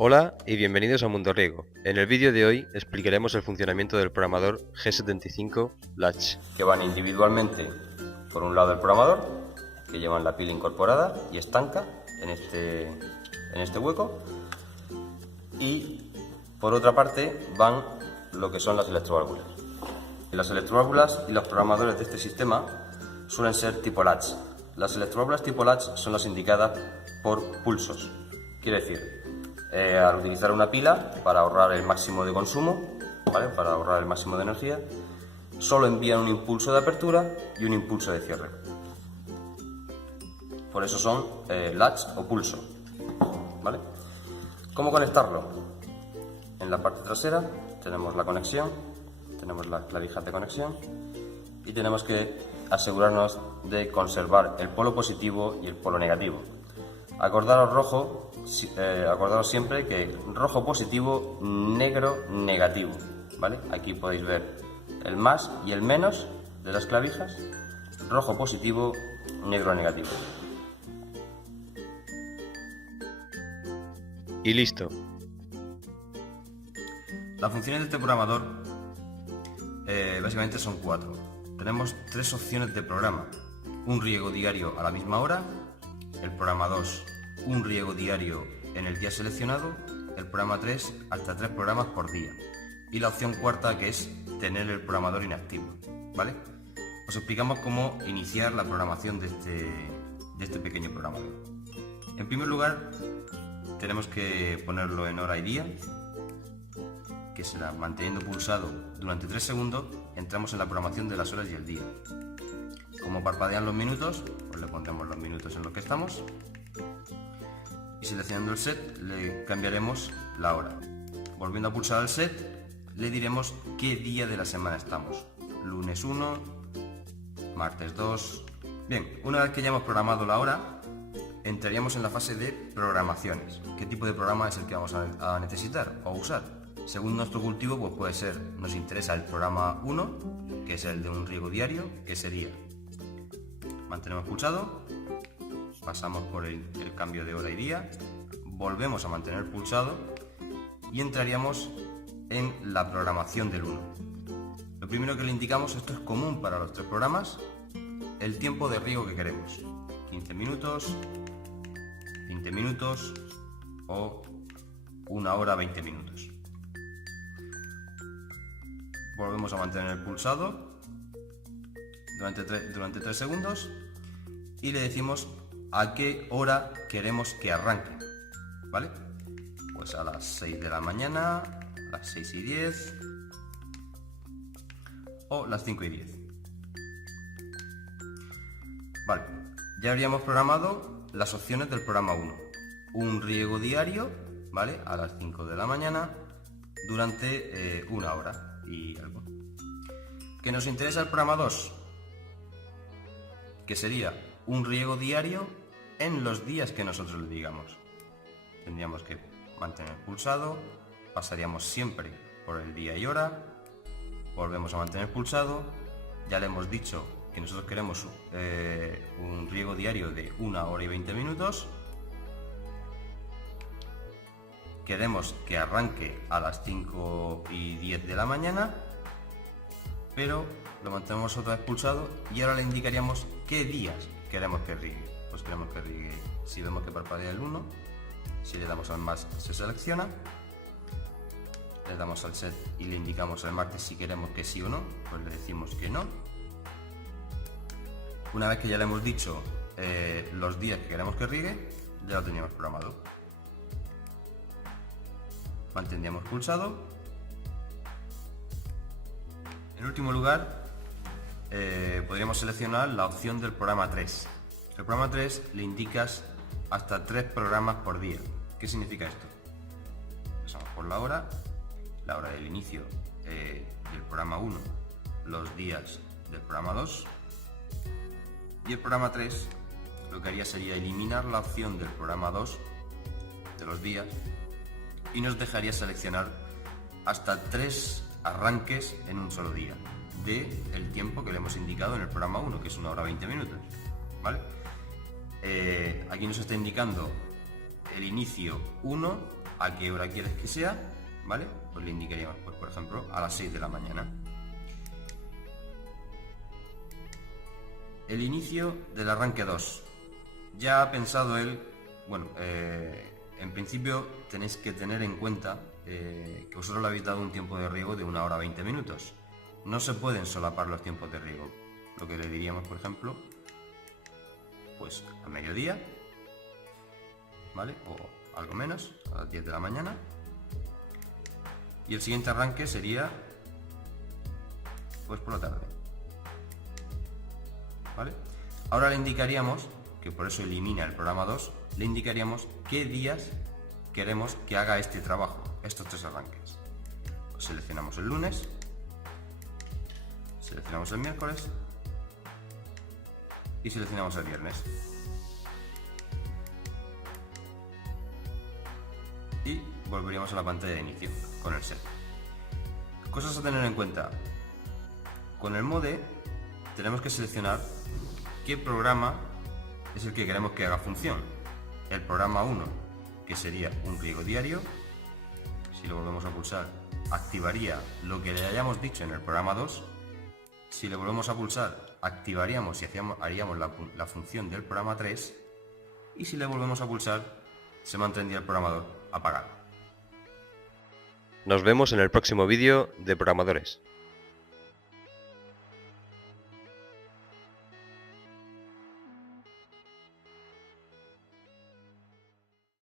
Hola y bienvenidos a Mundo Riego. En el vídeo de hoy explicaremos el funcionamiento del programador G75 Latch, que van individualmente por un lado del programador, que llevan la pila incorporada y estanca en este hueco, y por otra parte van lo que son las electroválvulas. Las electroválvulas y los programadores de este sistema suelen ser tipo latch. Las electroválvulas tipo latch son las indicadas por pulsos. Quiere decir, al utilizar una pila para ahorrar el máximo de consumo, ¿vale? Para ahorrar el máximo de energía, solo envían un impulso de apertura y un impulso de cierre. Por eso son latch o pulso, ¿vale? ¿Cómo conectarlo? En la parte trasera tenemos la conexión, tenemos las clavijas de conexión y tenemos que asegurarnos de conservar el polo positivo y el polo negativo. Acordaros siempre que rojo positivo, negro negativo, ¿vale? Aquí podéis ver el más y el menos de las clavijas, rojo positivo, negro negativo. y listo. Las funciones de este programador básicamente son 4. Tenemos 3 opciones de programa: un riego diario a la misma hora, el programa 2, un riego diario en el día seleccionado, el programa 3, hasta 3 programas por día, y la opción cuarta, que es tener el programador inactivo, ¿vale? Os explicamos cómo iniciar la programación de este pequeño programador. En primer lugar, tenemos que ponerlo en hora y día, que será manteniendo pulsado durante 3 segundos. Entramos en la programación de las horas y el día. Como parpadean los minutos, pues le pondremos los minutos en los que estamos, y seleccionando el set le cambiaremos la hora. Volviendo a pulsar el set, le diremos qué día de la semana estamos: lunes 1, martes 2. Bien, una vez que ya hemos programado la hora, entraríamos en la fase de programaciones. ¿Qué tipo de programa es el que vamos a necesitar o usar? Según nuestro cultivo, pues puede ser, nos interesa el programa 1, que es el de un riego diario, que sería: mantenemos pulsado, pasamos por el cambio de hora y día, volvemos a mantener pulsado y entraríamos en la programación del 1. Lo primero que le indicamos, esto es común para los 3 programas, el tiempo de riego que queremos: 15 minutos, 20 minutos o 1 hora 20 minutos. Volvemos a mantener el pulsado durante 3 segundos y le decimos a qué hora queremos que arranque, ¿vale? Pues a las 6 de la mañana, a las 6:10 o las 5:10. Vale, ya habríamos programado las opciones del programa 1. Un riego diario, ¿vale? A las 5 de la mañana durante 1 hora y algo. ¿Que nos interesa el programa 2? Que sería un riego diario en los días que nosotros le digamos. Tendríamos que mantener pulsado, pasaríamos siempre por el día y hora, volvemos a mantener pulsado, ya le hemos dicho que nosotros queremos un riego diario de 1 hora y 20 minutos, queremos que arranque a las 5:10 de la mañana, pero lo mantenemos otra vez pulsado y ahora le indicaríamos qué días queremos que riegue. Pues queremos que riegue, si vemos que parpadea el 1, si le damos al más se selecciona, le damos al set y le indicamos el martes si queremos que sí o no, pues le decimos que no. Una vez que ya le hemos dicho los días que queremos que riegue, ya lo teníamos programado. Mantendríamos pulsado. En último lugar, podríamos seleccionar la opción del programa 3. El programa 3 le indicas hasta 3 programas por día. ¿Qué significa esto? Pasamos por la hora del inicio del programa 1, los días del programa 2, y el programa 3 lo que haría sería eliminar la opción del programa 2 de los días y nos dejaría seleccionar hasta 3 arranques en un solo día del tiempo que le hemos indicado en el programa 1, que es 1 hora 20 minutos, ¿vale? Aquí nos está indicando el inicio 1 a qué hora quieres que sea, ¿vale? Pues le indicaríamos, pues, por ejemplo, a las 6 de la mañana. El inicio del arranque 2. Ya ha pensado él, bueno, en principio tenéis que tener en cuenta que vosotros le habéis dado un tiempo de riego de 1 hora 20 minutos. No se pueden solapar los tiempos de riego. Lo que le diríamos, por ejemplo, pues a mediodía, ¿vale? O algo menos, a las 10 de la mañana. Y el siguiente arranque sería, pues por la tarde, ¿vale? Ahora le indicaríamos, que por eso elimina el programa 2, le indicaríamos qué días queremos que haga este trabajo, estos 3 arranques. Pues seleccionamos el lunes, seleccionamos el miércoles y seleccionamos el viernes. Y volveríamos a la pantalla de inicio con el set. Cosas a tener en cuenta. Con el mode tenemos que seleccionar qué programa es el que queremos que haga función. El programa 1, que sería un riego diario. Si lo volvemos a pulsar, activaría lo que le hayamos dicho en el programa 2. Si le volvemos a pulsar, activaríamos y haríamos la función del programa 3. Y si le volvemos a pulsar, se mantendría el programador apagado. Nos vemos en el próximo vídeo de programadores.